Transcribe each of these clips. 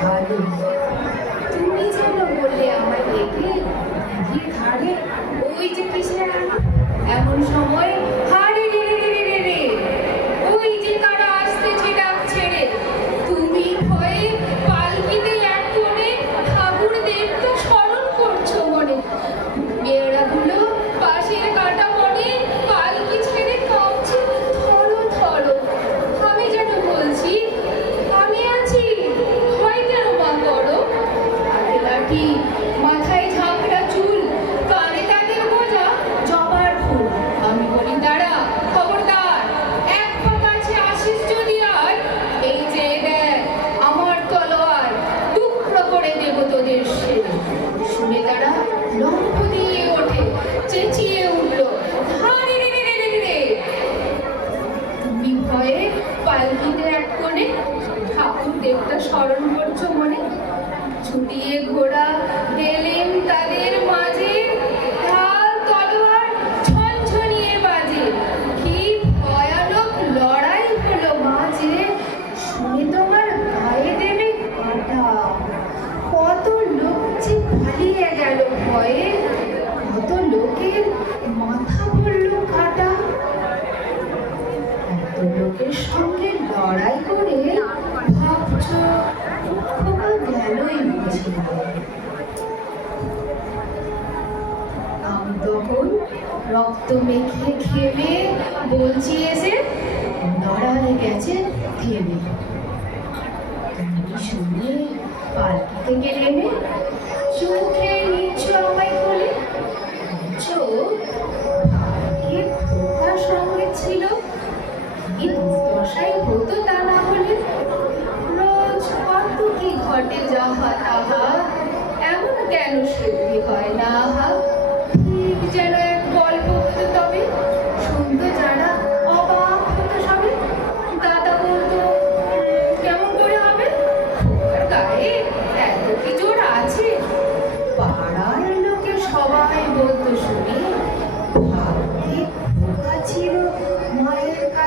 ভালো তুমি যেন বললে আমার রেখে দিঘির ধারে ওই যে কিসের। এমন সময় মাথায় চুল, কানে বোঝা জবার ফুল। আমি খবরদার, এক আসিস যদি আর, এই যে দেখ, আমার তলোয়ার করে তোদের লম্ব দিয়ে ওঠে, চেঁচিয়ে ভয়ে পালকিতে এক কোণে ঠাকুর স্মরণ করছ মনে? ছুটিয়ে ঘোড়া আমি তখন রক্ত মেখে খেবে বলছি এসে লড়াই গেছে থেমে শুনে পালকি থেকে চোখে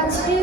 아, 같이